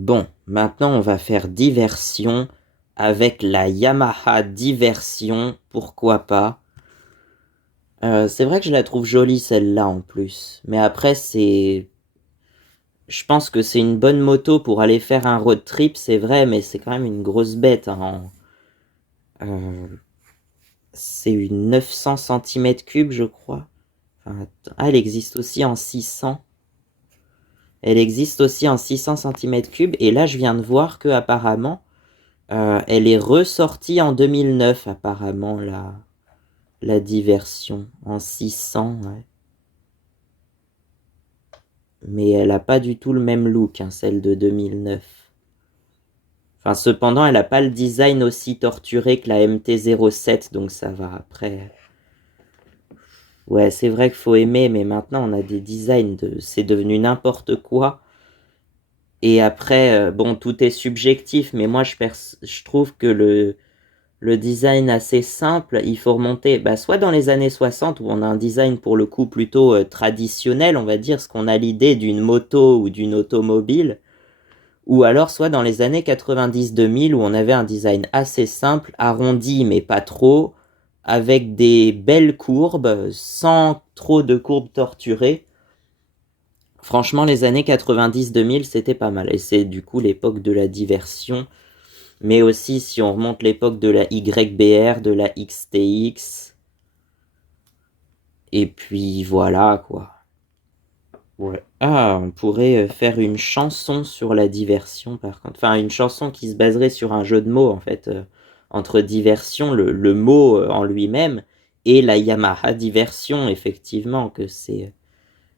Bon, maintenant on va faire diversion avec la Yamaha Diversion, pourquoi pas. C'est vrai que je la trouve jolie celle-là en plus, mais après je pense que c'est une bonne moto pour aller faire un road trip, c'est vrai, mais c'est quand même une grosse bête, hein. Euh, c'est une 900 cm3, je crois. Enfin, elle existe aussi en 600. Elle existe aussi en 600 cm3, et là je viens de voir que apparemment elle est ressortie en 2009, apparemment, la diversion, en 600, ouais. Mais elle a pas du tout le même look, hein, celle de 2009. Enfin, cependant, elle a pas le design aussi torturé que la MT-07, donc ça va, après. Ouais, c'est vrai qu'il faut aimer, mais maintenant, on a des designs c'est devenu n'importe quoi. Et après, bon, tout est subjectif, mais moi, je trouve que le design assez simple, il faut remonter soit dans les années 60 où on a un design pour le coup plutôt traditionnel, on va dire, ce qu'on a l'idée d'une moto ou d'une automobile, ou alors soit dans les années 90-2000 où on avait un design assez simple, arrondi mais pas trop, avec des belles courbes, sans trop de courbes torturées. Franchement, les années 90-2000, c'était pas mal. Et c'est du coup l'époque de la diversion. Mais aussi, si on remonte l'époque de la YBR, de la XTX. Et puis voilà, quoi. Ouais. Ah, on pourrait faire une chanson sur la diversion, par contre. Enfin, une chanson qui se baserait sur un jeu de mots, en fait. Entre diversion, le mot en lui-même, et la Yamaha Diversion, effectivement, que c'est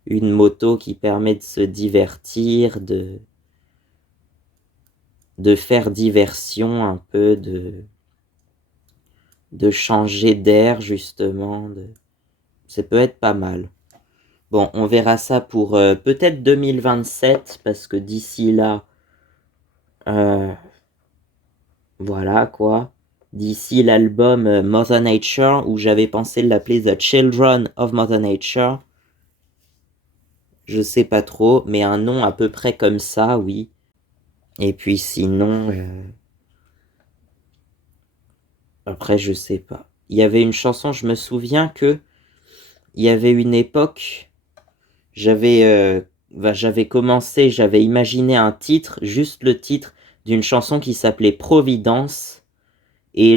une moto qui permet de se divertir, de faire diversion un peu, de changer d'air, justement. Ça peut être pas mal. Bon, on verra ça pour peut-être 2027, parce que d'ici là, euh, voilà quoi. D'ici l'album Mother Nature, où j'avais pensé l'appeler The Children of Mother Nature. Je sais pas trop, mais un nom à peu près comme ça, oui. Et puis sinon, après, je sais pas. Il y avait une chanson, je me souviens que il y avait une époque, j'avais j'avais commencé, j'avais imaginé un titre, juste le titre d'une chanson qui s'appelait Providence. Et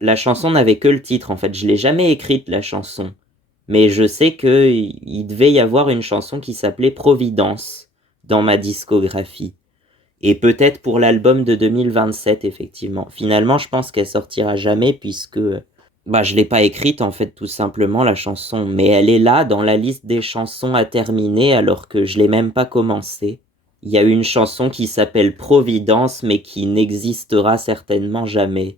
la chanson n'avait que le titre, en fait. Je l'ai jamais écrite, la chanson. Mais je sais qu'il devait y avoir une chanson qui s'appelait Providence dans ma discographie. Et peut-être pour l'album de 2027, effectivement. Finalement, je pense qu'elle sortira jamais puisque je l'ai pas écrite, en fait, tout simplement, la chanson. Mais elle est là dans la liste des chansons à terminer alors que je l'ai même pas commencé. Il y a une chanson qui s'appelle Providence, mais qui n'existera certainement jamais.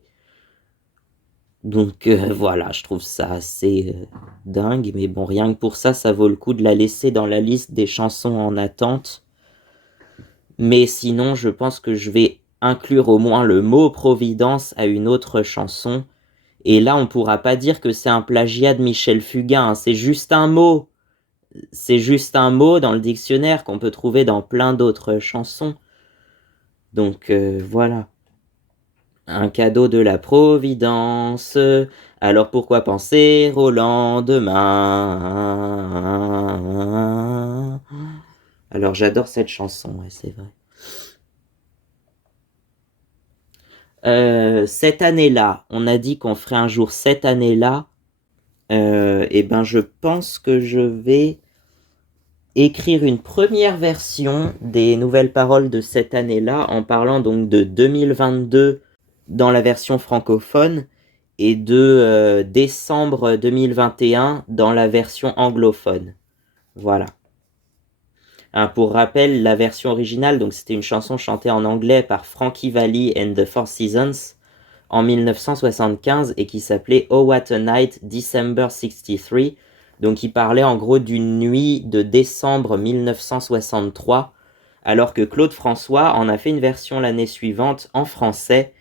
Donc voilà, je trouve ça assez dingue, mais bon, rien que pour ça, ça vaut le coup de la laisser dans la liste des chansons en attente. Mais sinon, je pense que je vais inclure au moins le mot Providence à une autre chanson. Et là, on pourra pas dire que c'est un plagiat de Michel Fugain, hein. C'est juste un mot. C'est juste un mot dans le dictionnaire qu'on peut trouver dans plein d'autres chansons. Donc voilà. Un cadeau de la Providence. Alors pourquoi penser au lendemain? Alors j'adore cette chanson, ouais, c'est vrai. Cette année-là, on a dit qu'on ferait un jour cette année-là. Et ben je pense que je vais écrire une première version des nouvelles paroles de cette année-là en parlant donc de 2022 dans la version francophone et de décembre 2021 dans la version anglophone. Voilà. Hein, pour rappel, la version originale, donc c'était une chanson chantée en anglais par Frankie Valli and the Four Seasons en 1975 et qui s'appelait Oh What a Night December 63. Donc il parlait en gros d'une nuit de décembre 1963, alors que Claude François en a fait une version l'année suivante en français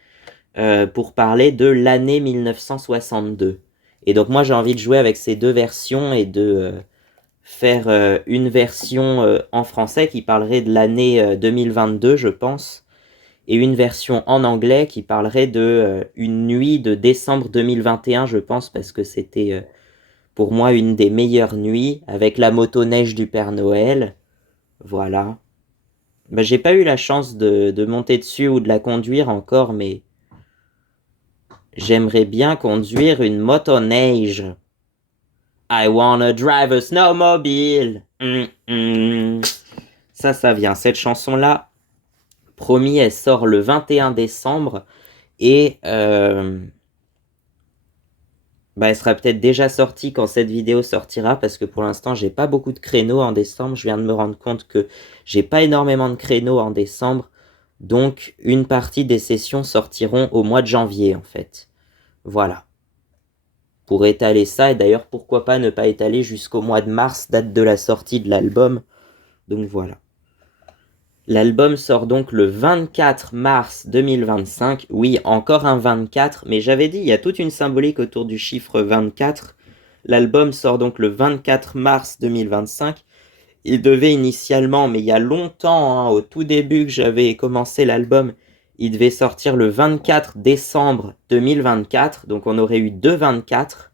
pour parler de l'année 1962. Et donc moi j'ai envie de jouer avec ces deux versions et de faire une version en français qui parlerait de l'année 2022, je pense, et une version en anglais qui parlerait de une nuit de décembre 2021, je pense, parce que c'était pour moi une des meilleures nuits, avec la motoneige du Père Noël. Voilà. Bah, j'ai pas eu la chance de monter dessus ou de la conduire encore, mais j'aimerais bien conduire une motoneige. I wanna drive a snowmobile. Ça vient. Cette chanson-là, promis, elle sort le 21 décembre et elle sera peut-être déjà sortie quand cette vidéo sortira parce que pour l'instant, j'ai pas beaucoup de créneaux en décembre. Je viens de me rendre compte que j'ai pas énormément de créneaux en décembre. Donc, une partie des sessions sortiront au mois de janvier, en fait. Voilà. Pour étaler ça, et d'ailleurs, pourquoi pas ne pas étaler jusqu'au mois de mars, date de la sortie de l'album. Donc voilà. L'album sort donc le 24 mars 2025. Oui, encore un 24, mais j'avais dit, il y a toute une symbolique autour du chiffre 24. L'album sort donc le 24 mars 2025. Il devait initialement, mais il y a longtemps, hein, au tout début que j'avais commencé l'album, il devait sortir le 24 décembre 2024. Donc on aurait eu deux 24.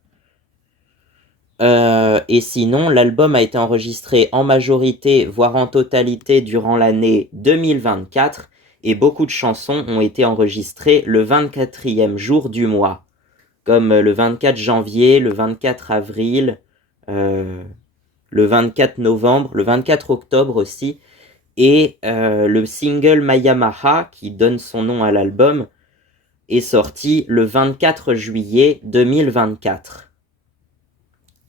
Et sinon, l'album a été enregistré en majorité, voire en totalité, durant l'année 2024, et beaucoup de chansons ont été enregistrées le 24e jour du mois, comme le 24 janvier, le 24 avril, le 24 novembre, le 24 octobre aussi, et le single Mayamaha, qui donne son nom à l'album, est sorti le 24 juillet 2024.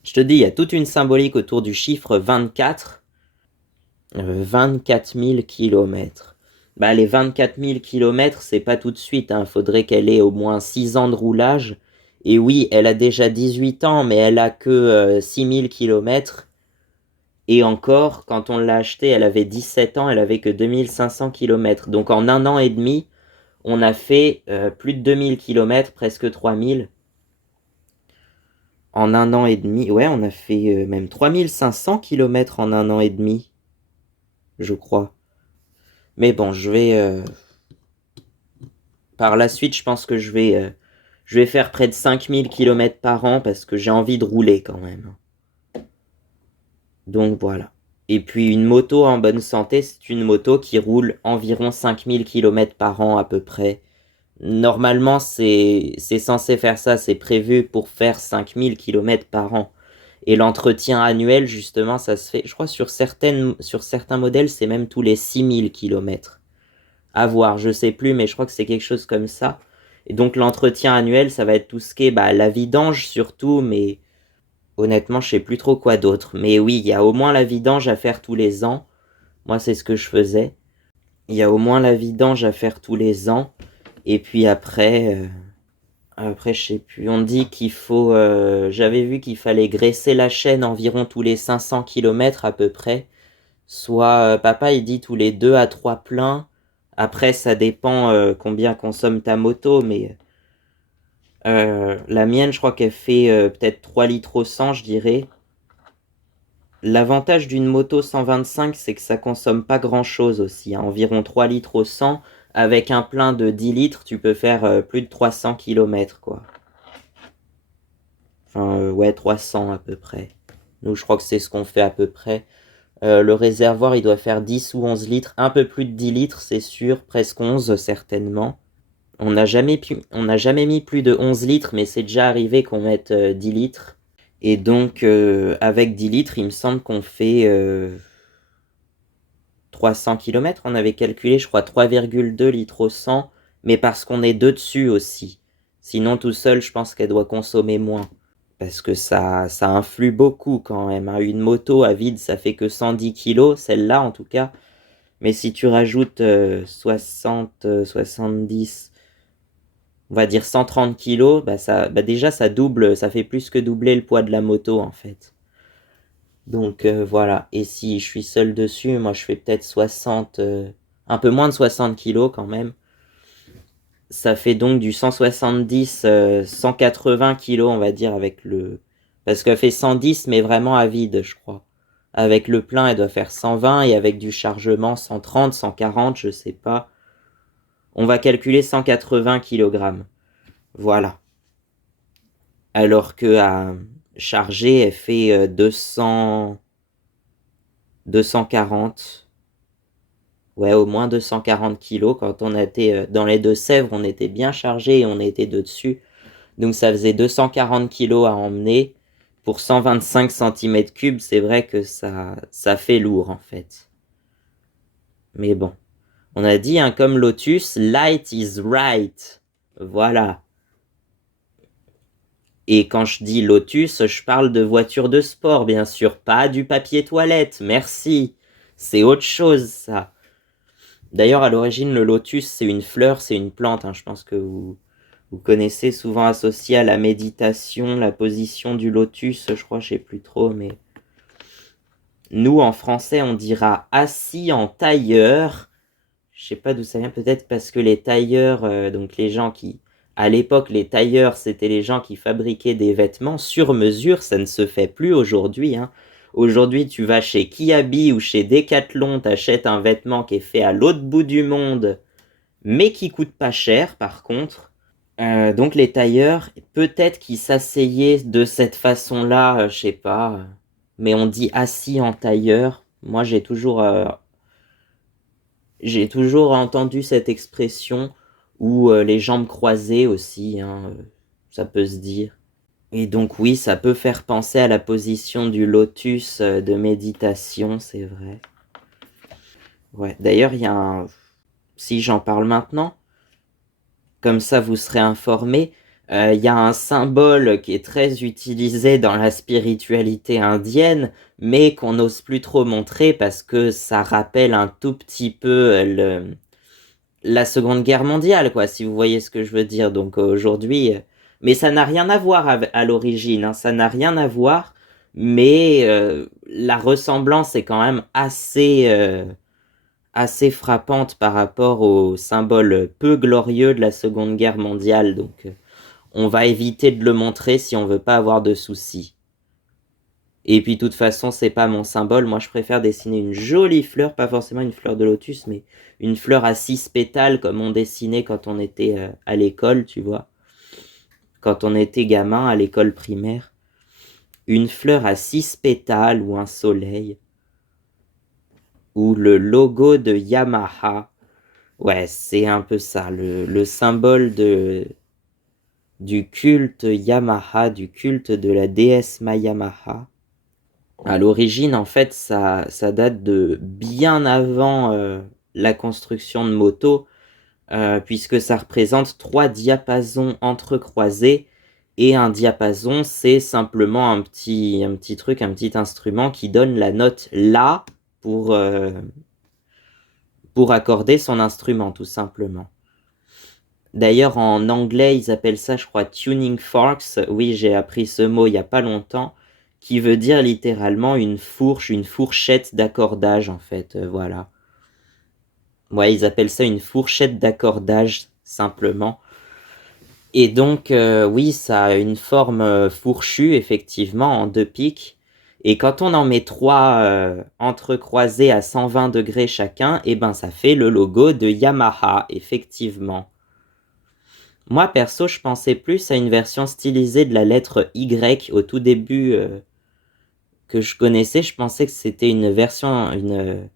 Je te dis, il y a toute une symbolique autour du chiffre 24. 24 000 kilomètres. Bah, les 24 000 kilomètres, c'est pas tout de suite. Hein. Faudrait qu'elle ait au moins 6 ans de roulage. Et oui, elle a déjà 18 ans, mais elle a que 6 000 kilomètres. Et encore, quand on l'a achetée, elle avait 17 ans, elle avait que 2500 kilomètres. Donc en un an et demi, on a fait plus de 2000 kilomètres, presque 3000. En un an et demi, ouais, on a fait même 3500 kilomètres en un an et demi, je crois. Mais bon, par la suite, je pense que je vais faire près de 5000 kilomètres par an parce que j'ai envie de rouler quand même. Donc voilà. Et puis une moto en bonne santé, c'est une moto qui roule environ 5000 kilomètres par an à peu près. Normalement, c'est censé faire ça, c'est prévu pour faire 5000 kilomètres par an. Et l'entretien annuel, justement, ça se fait, je crois, sur certains modèles, c'est même tous les 6000 kilomètres. À voir, je sais plus, mais je crois que c'est quelque chose comme ça. Et donc l'entretien annuel, ça va être tout ce qui est la vidange surtout, mais honnêtement, je sais plus trop quoi d'autre. Mais oui, il y a au moins la vidange à faire tous les ans. Moi, c'est ce que je faisais. Il y a au moins la vidange à faire tous les ans. Et puis après, je sais plus. On dit qu'il faut. J'avais vu qu'il fallait graisser la chaîne environ tous les 500 kilomètres à peu près. Soit papa, il dit tous les 2 à 3 pleins. Après, ça dépend combien consomme ta moto, mais la mienne, je crois qu'elle fait peut-être 3 litres au 100, je dirais. L'avantage d'une moto 125, c'est que ça consomme pas grand-chose aussi, hein, environ 3 litres au 100. Avec un plein de 10 litres, tu peux faire plus de 300 km, quoi. Enfin, ouais, 300 à peu près. Nous, je crois que c'est ce qu'on fait à peu près. Le réservoir, il doit faire 10 ou 11 litres. Un peu plus de 10 litres, c'est sûr. Presque 11, certainement. On n'a jamais mis plus de 11 litres, mais c'est déjà arrivé qu'on mette 10 litres. Et donc, avec 10 litres, il me semble qu'on fait 300 km. On avait calculé, je crois, 3,2 litres au 100, mais parce qu'on est deux dessus aussi. Sinon, tout seul, je pense qu'elle doit consommer moins. Parce que ça influe beaucoup quand même. Hein. Une moto à vide, ça fait que 110 kg, celle-là en tout cas. Mais si tu rajoutes 60, 70, on va dire 130 kg, déjà ça double, ça fait plus que doubler le poids de la moto en fait. Donc voilà. Et si je suis seul dessus, moi je fais peut-être 60, un peu moins de 60 kg quand même. Ça fait donc du 170, 180 kg, on va dire, avec le... Parce qu'elle fait 110, mais vraiment à vide, je crois. Avec le plein, elle doit faire 120 et avec du chargement 130, 140, je sais pas. On va calculer 180 kg. Voilà. Alors que à charger, elle fait 200, 240. Ouais, au moins 240 kg. Quand on était dans les Deux-Sèvres, on était bien chargé et on était dessus. Donc ça faisait 240 kg à emmener. Pour 125 cm3, c'est vrai que ça fait lourd en fait. Mais bon. On a dit, hein, comme Lotus, light is right. Voilà. Et quand je dis Lotus, je parle de voiture de sport, bien sûr, pas du papier toilette. Merci. C'est autre chose, ça. D'ailleurs, à l'origine, le lotus, c'est une fleur, c'est une plante, hein. Je pense que vous connaissez, souvent associé à la méditation, la position du lotus, je crois, je sais plus trop, mais nous, en français, on dira assis en tailleur. Je sais pas d'où ça vient, peut-être parce que les tailleurs, donc les gens qui, à l'époque, les tailleurs, c'était les gens qui fabriquaient des vêtements sur mesure, ça ne se fait plus aujourd'hui, hein. Aujourd'hui, tu vas chez Kiabi ou chez Decathlon, t'achètes un vêtement qui est fait à l'autre bout du monde, mais qui coûte pas cher, par contre. Donc les tailleurs, peut-être qu'ils s'asseyaient de cette façon-là, je sais pas, mais on dit assis en tailleur. Moi, j'ai toujours entendu cette expression, ou les jambes croisées aussi, hein, ça peut se dire. Et donc oui, ça peut faire penser à la position du lotus de méditation, c'est vrai. Ouais, d'ailleurs, il y a un... Si j'en parle maintenant, comme ça vous serez informés, il y a un symbole qui est très utilisé dans la spiritualité indienne, mais qu'on n'ose plus trop montrer parce que ça rappelle un tout petit peu la Seconde Guerre mondiale, quoi, si vous voyez ce que je veux dire. Donc aujourd'hui, mais ça n'a rien à voir à l'origine, hein, ça n'a rien à voir, mais la ressemblance est quand même assez frappante par rapport au symbole peu glorieux de la Seconde Guerre mondiale. Donc on va éviter de le montrer si on veut pas avoir de soucis. Et puis, de toute façon, c'est pas mon symbole. Moi, je préfère dessiner une jolie fleur, pas forcément une fleur de lotus, mais une fleur à 6 pétales, comme on dessinait quand on était à l'école, tu vois. Quand on était gamin, à l'école primaire. Une fleur à 6 pétales, ou un soleil. Ou le logo de Yamaha. Ouais, c'est un peu ça, le symbole du culte Yamaha, du culte de la déesse Mayamaha. À l'origine, en fait, ça date de bien avant la construction de motos, puisque ça représente 3 diapasons entrecroisés, et un diapason, c'est simplement un petit truc, un petit instrument qui donne la note La pour accorder son instrument, tout simplement. D'ailleurs, en anglais, ils appellent ça, je crois, tuning forks. Oui, j'ai appris ce mot il n'y a pas longtemps, qui veut dire littéralement une fourche, une fourchette d'accordage, en fait. Voilà. Ouais, ils appellent ça une fourchette d'accordage, simplement. Et donc, oui, ça a une forme fourchue, effectivement, en 2 pics. Et quand on en met 3 entrecroisés à 120 degrés chacun, et ben ça fait le logo de Yamaha, effectivement. Moi, perso, je pensais plus à une version stylisée de la lettre Y au tout début que je connaissais. Je pensais que c'était une version, une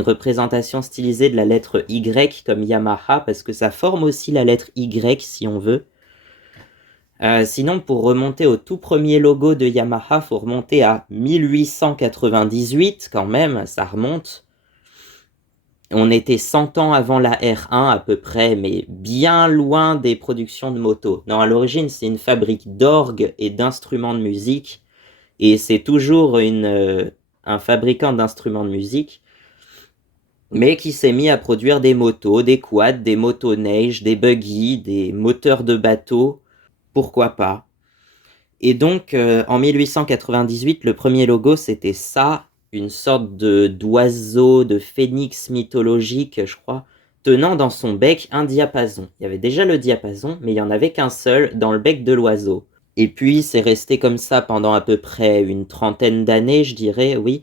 représentation stylisée de la lettre Y comme Yamaha, parce que ça forme aussi la lettre Y si on veut. Sinon, pour remonter au tout premier logo de Yamaha, faut remonter à 1898 quand même, ça remonte. On était 100 ans avant la R1 à peu près, mais bien loin des productions de motos. Non, à l'origine, c'est une fabrique d'orgues et d'instruments de musique, et c'est toujours un fabricant d'instruments de musique, mais qui s'est mis à produire des motos, des quads, des motoneiges, des buggy, des moteurs de bateaux, pourquoi pas. Et donc, en 1898, le premier logo, c'était ça, une sorte d'oiseau, de phénix mythologique, je crois, tenant dans son bec un diapason. Il y avait déjà le diapason, mais il n'y en avait qu'un seul dans le bec de l'oiseau. Et puis, c'est resté comme ça pendant à peu près une trentaine d'années, je dirais, oui.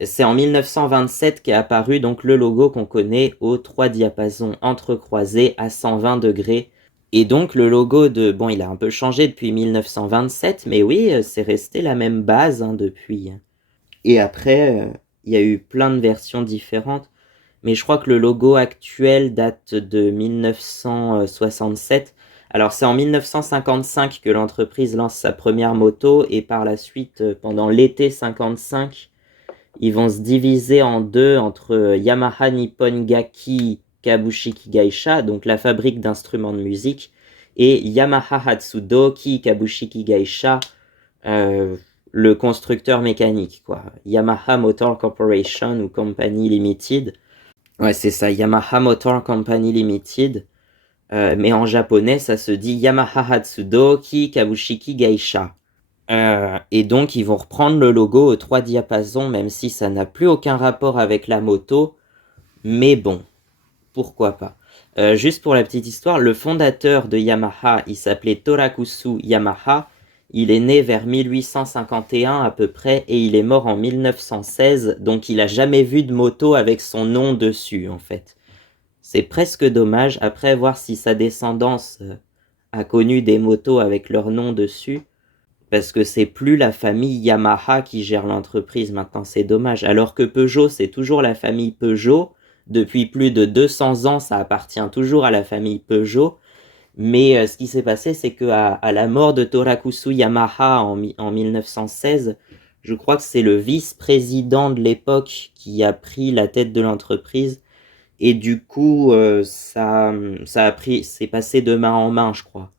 C'est en 1927 qu'est apparu donc le logo qu'on connaît aux 3 diapasons entrecroisés à 120 degrés. Et donc le logo bon, il a un peu changé depuis 1927, mais oui, c'est resté la même base, hein, depuis. Et après, il y a eu plein de versions différentes, mais je crois que le logo actuel date de 1967. Alors c'est en 1955 que l'entreprise lance sa première moto, et par la suite, pendant l'été 55, ils vont se diviser en deux entre Yamaha Nippon Gaki Kabushiki Gaisha, donc la fabrique d'instruments de musique, et Yamaha Hatsudoki Kabushiki Gaisha, euh, le constructeur mécanique, quoi. Yamaha Motor Corporation ou Company Limited. Ouais, c'est ça, Yamaha Motor Company Limited. Mais en japonais, ça se dit Yamaha Hatsudoki Kabushiki Gaisha. Et donc, ils vont reprendre le logo aux 3 diapasons, même si ça n'a plus aucun rapport avec la moto. Mais bon, pourquoi pas. Juste pour la petite histoire, le fondateur de Yamaha, il s'appelait Torakusu Yamaha. Il est né vers 1851 à peu près, et il est mort en 1916. Donc, il a jamais vu de moto avec son nom dessus, en fait. C'est presque dommage. Après, voir si sa descendance a connu des motos avec leur nom dessus. Parce que c'est plus la famille Yamaha qui gère l'entreprise maintenant, c'est dommage. Alors que Peugeot, c'est toujours la famille Peugeot. Depuis plus de 200 ans, ça appartient toujours à la famille Peugeot. Mais ce qui s'est passé, c'est qu'à la mort de Torakusu Yamaha en 1916, je crois que c'est le vice-président de l'époque qui a pris la tête de l'entreprise. Et du coup, c'est passé de main en main, je crois.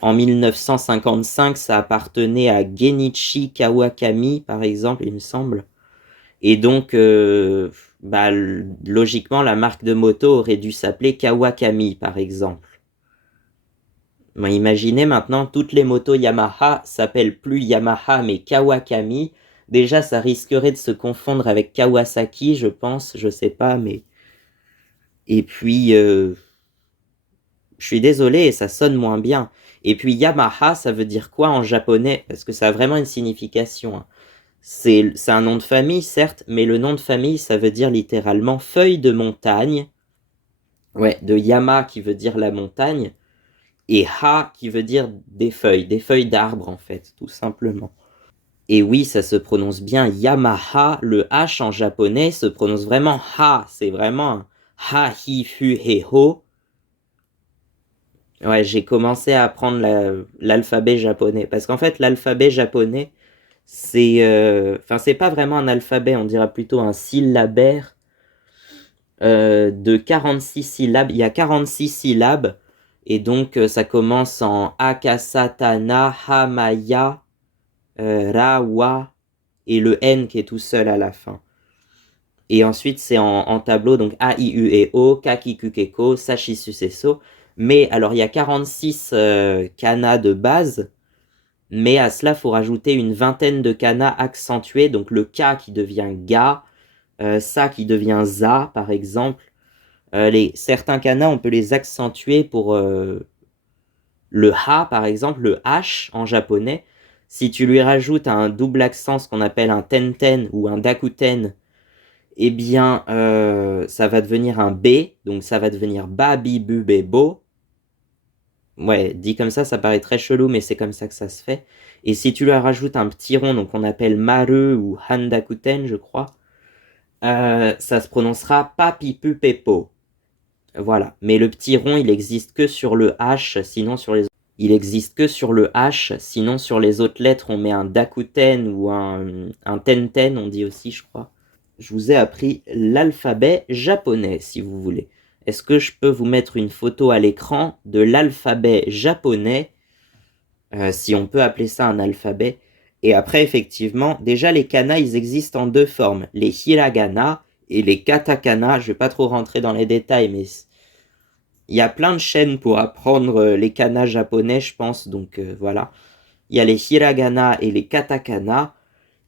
En 1955, ça appartenait à Genichi Kawakami, par exemple, il me semble. Et donc, logiquement, la marque de moto aurait dû s'appeler Kawakami, par exemple. Bon, imaginez maintenant, toutes les motos Yamaha s'appellent plus Yamaha, mais Kawakami. Déjà, ça risquerait de se confondre avec Kawasaki, je pense, je sais pas, mais... Et puis, je suis désolé, ça sonne moins bien. Et puis Yamaha, ça veut dire quoi en japonais? Parce que ça a vraiment une signification, hein. C'est un nom de famille, certes, mais le nom de famille, ça veut dire littéralement feuille de montagne. Ouais, de Yama qui veut dire la montagne, et Ha qui veut dire des feuilles d'arbre en fait, tout simplement. Et oui, ça se prononce bien Yamaha, le H en japonais se prononce vraiment Ha, c'est vraiment un Ha, Hi, Fu, He, Ho. Ouais, j'ai commencé à apprendre l'alphabet japonais. Parce qu'en fait, l'alphabet japonais, c'est pas vraiment un alphabet, on dirait plutôt un syllabaire de 46 syllabes. Il y a 46 syllabes, et donc ça commence en Akasatana, Hamaya, Rawa, et le N qui est tout seul à la fin. Et ensuite, c'est en tableau, donc A, I, U, E, O, Kaki, Kukeko, Sashi, Suseso. Mais alors, il y a 46 kanas de base, mais à cela, il faut rajouter une vingtaine de kanas accentués, donc le K qui devient Ga, Sa qui devient Za, par exemple. Certains kanas, on peut les accentuer pour le Ha, par exemple, le H en japonais. Si tu lui rajoutes un double accent, ce qu'on appelle un tenten ou un dakuten, eh bien, ça va devenir un B, donc ça va devenir Ba, Bi, Bu, Be, Bo. Ouais, dit comme ça paraît très chelou, mais c'est comme ça que ça se fait. Et si tu lui rajoutes un petit rond, donc on appelle Maru ou Handakuten, je crois, ça se prononcera Papipu Pepo. Voilà. Mais le petit rond, il existe que sur le H, sinon sur les autres. Il existe que sur le H, sinon sur les autres lettres, on met un Dakuten ou un Tenten, on dit aussi, je crois. Je vous ai appris l'alphabet japonais, si vous voulez. Est-ce que je peux vous mettre une photo à l'écran de l'alphabet japonais, si on peut appeler ça un alphabet? Et après, effectivement, déjà les kanas, ils existent en deux formes, les hiragana et les katakana. Je vais pas trop rentrer dans les détails, mais il y a plein de chaînes pour apprendre les kanas japonais, je pense, donc voilà. Il y a les hiragana et les katakana.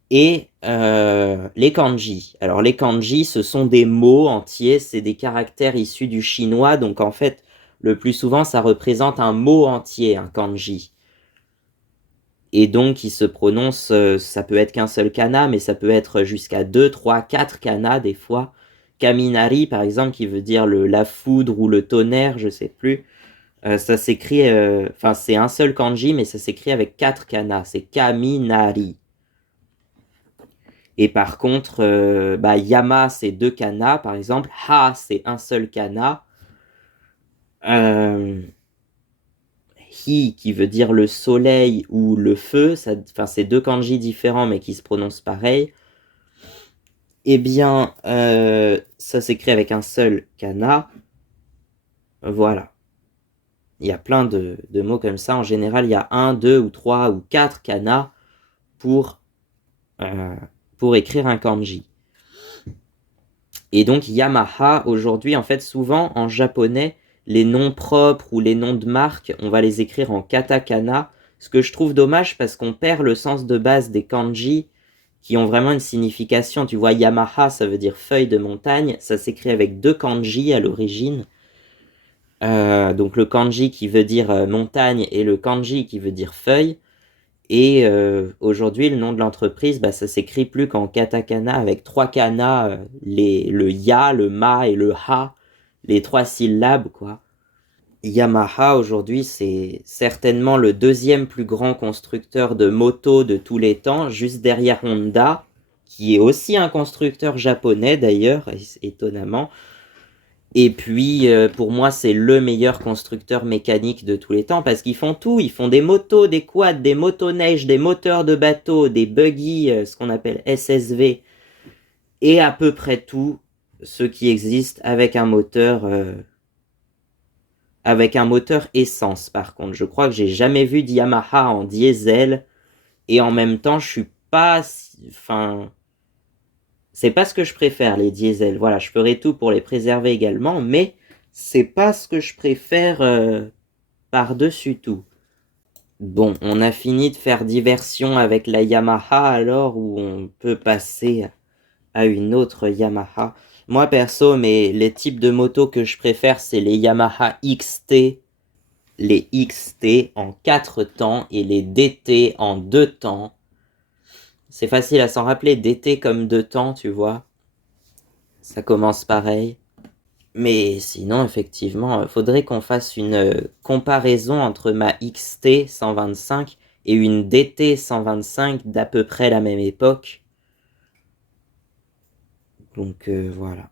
Et les kanji. Alors les kanji, ce sont des mots entiers, c'est des caractères issus du chinois, donc en fait, le plus souvent, ça représente un mot entier, un kanji. Et donc, il se prononce, ça peut être qu'un seul kana, mais ça peut être jusqu'à 2, 3, 4 kana des fois. Kaminari, par exemple, qui veut dire la foudre ou le tonnerre, je sais plus. Ça s'écrit, enfin, c'est un seul kanji, mais ça s'écrit avec 4 kana. C'est Kaminari. Et par contre, Yama, c'est 2 kana, par exemple. Ha, c'est un seul kana. Hi, qui veut dire le soleil ou le feu, c'est 2 kanji différents, mais qui se prononcent pareil. Eh bien, ça s'écrit avec un seul kana. Voilà. Il y a plein de mots comme ça. En général, il y a 1, 2 ou 3 ou 4 kana pour écrire un kanji. Et donc, Yamaha, aujourd'hui, en fait, souvent, en japonais, les noms propres ou les noms de marque, on va les écrire en katakana, ce que je trouve dommage parce qu'on perd le sens de base des kanji qui ont vraiment une signification. Tu vois, Yamaha, ça veut dire feuille de montagne. Ça s'écrit avec 2 kanji à l'origine. Donc le kanji qui veut dire montagne et le kanji qui veut dire feuille. Et aujourd'hui, le nom de l'entreprise, ça s'écrit plus qu'en katakana avec 3 kana, le ya, le ma et le ha, les 3 syllabes, quoi. Yamaha, aujourd'hui, c'est certainement le 2e plus grand constructeur de motos de tous les temps, juste derrière Honda, qui est aussi un constructeur japonais d'ailleurs, étonnamment. Et puis, pour moi, c'est le meilleur constructeur mécanique de tous les temps, parce qu'ils font tout. Ils font des motos, des quads, des motoneiges, des moteurs de bateaux, des buggy, ce qu'on appelle SSV, et à peu près tout ce qui existe avec un moteur essence, par contre. Je crois que j'ai jamais vu de Yamaha en diesel, et en même temps, je suis pas... Enfin... C'est pas ce que je préfère, les diesels. Voilà, je ferai tout pour les préserver également, mais c'est pas ce que je préfère par-dessus tout. Bon, on a fini de faire diversion avec la Yamaha, alors où on peut passer à une autre Yamaha. Moi, perso, les types de motos que je préfère, c'est les Yamaha XT, les XT en 4 temps et les DT en 2 temps. C'est facile à s'en rappeler, DT comme 2 temps, tu vois. Ça commence pareil. Mais sinon, effectivement, faudrait qu'on fasse une comparaison entre ma XT 125 et une DT 125 d'à peu près la même époque. Donc voilà.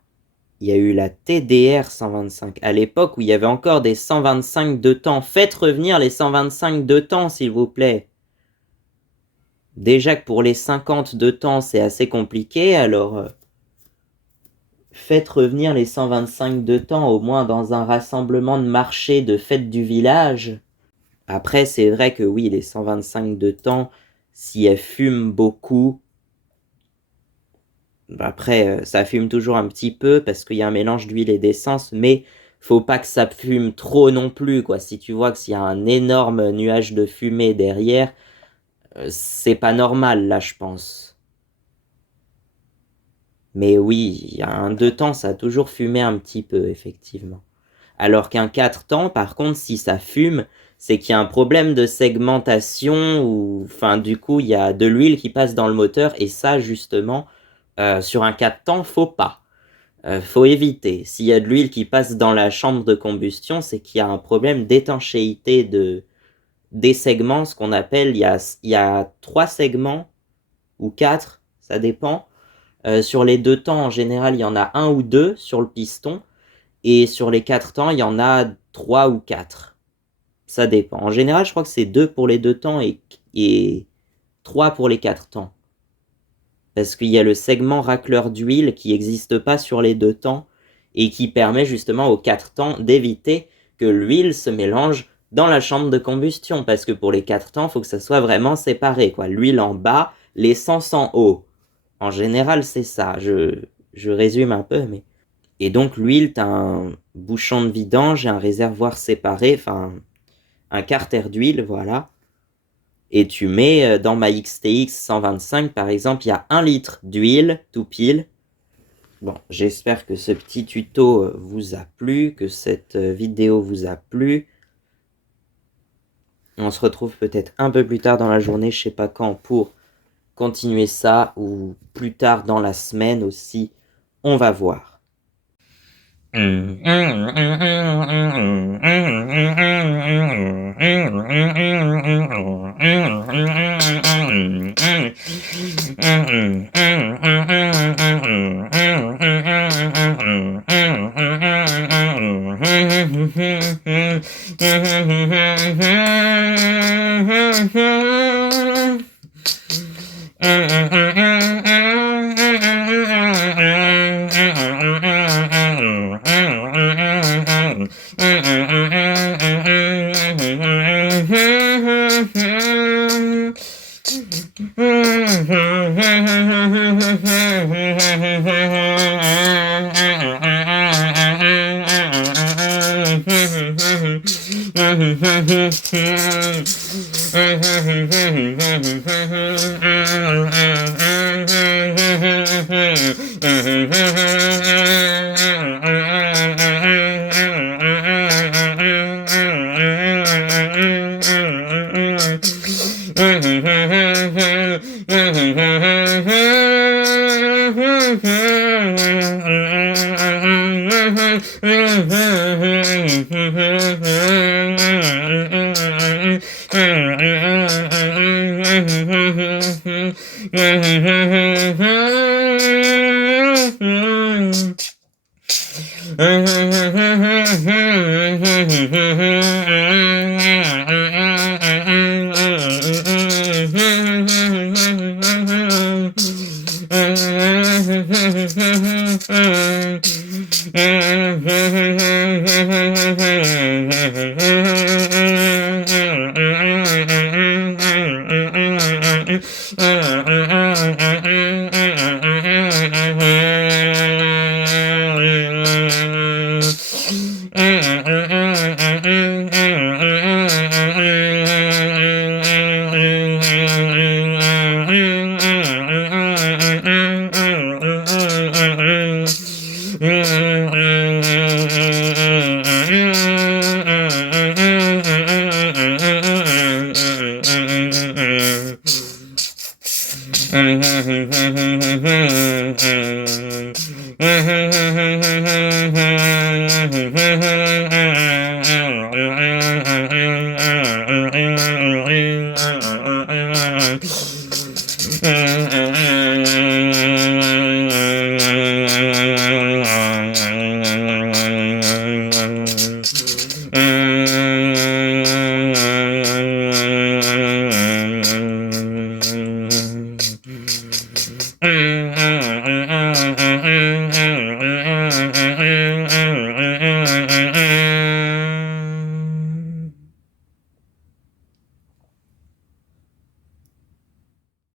Il y a eu la TDR 125 à l'époque où il y avait encore des 125 de temps. Faites revenir les 125 de temps, s'il vous plaît. Déjà que pour les 50 de temps, c'est assez compliqué, alors faites revenir les 125 de temps, au moins dans un rassemblement de marché de fête du village. Après, c'est vrai que oui, les 125 de temps, si elles fument beaucoup, après, ça fume toujours un petit peu parce qu'il y a un mélange d'huile et d'essence, mais faut pas que ça fume trop non plus, quoi. Si tu vois que s'il y a un énorme nuage de fumée derrière, c'est pas normal, là, je pense. Mais oui, il y a un 2 temps, ça a toujours fumé un petit peu, effectivement. Alors qu'un 4 temps, par contre, si ça fume, c'est qu'il y a un problème de segmentation ou, enfin, du coup, il y a de l'huile qui passe dans le moteur et ça, justement, sur un 4 temps, faut pas. Faut éviter. S'il y a de l'huile qui passe dans la chambre de combustion, c'est qu'il y a un problème d'étanchéité des segments, ce qu'on appelle, il y a 3 segments ou 4, ça dépend. Sur les 2 temps, en général, il y en a 1 ou 2 sur le piston. Et sur les 4 temps, il y en a 3 ou 4. Ça dépend. En général, je crois que c'est 2 pour les 2 temps et 3 pour les 4 temps. Parce qu'il y a le segment racleur d'huile qui n'existe pas sur les 2 temps et qui permet justement aux 4 temps d'éviter que l'huile se mélange dans la chambre de combustion. Parce que pour les 4 temps, il faut que ça soit vraiment séparé, quoi. L'huile en bas, l'essence en haut. En général, c'est ça. Je résume un peu, mais... Et donc l'huile, tu as un bouchon de vidange et un réservoir séparé, enfin un carter d'huile, voilà. Et tu mets dans ma XTX 125 par exemple, il y a 1 litre d'huile tout pile. Bon, j'espère que ce petit tuto vous a plu, que cette vidéo vous a plu. On se retrouve peut-être un peu plus tard dans la journée, je sais pas quand, pour continuer ça, ou plus tard dans la semaine aussi, on va voir.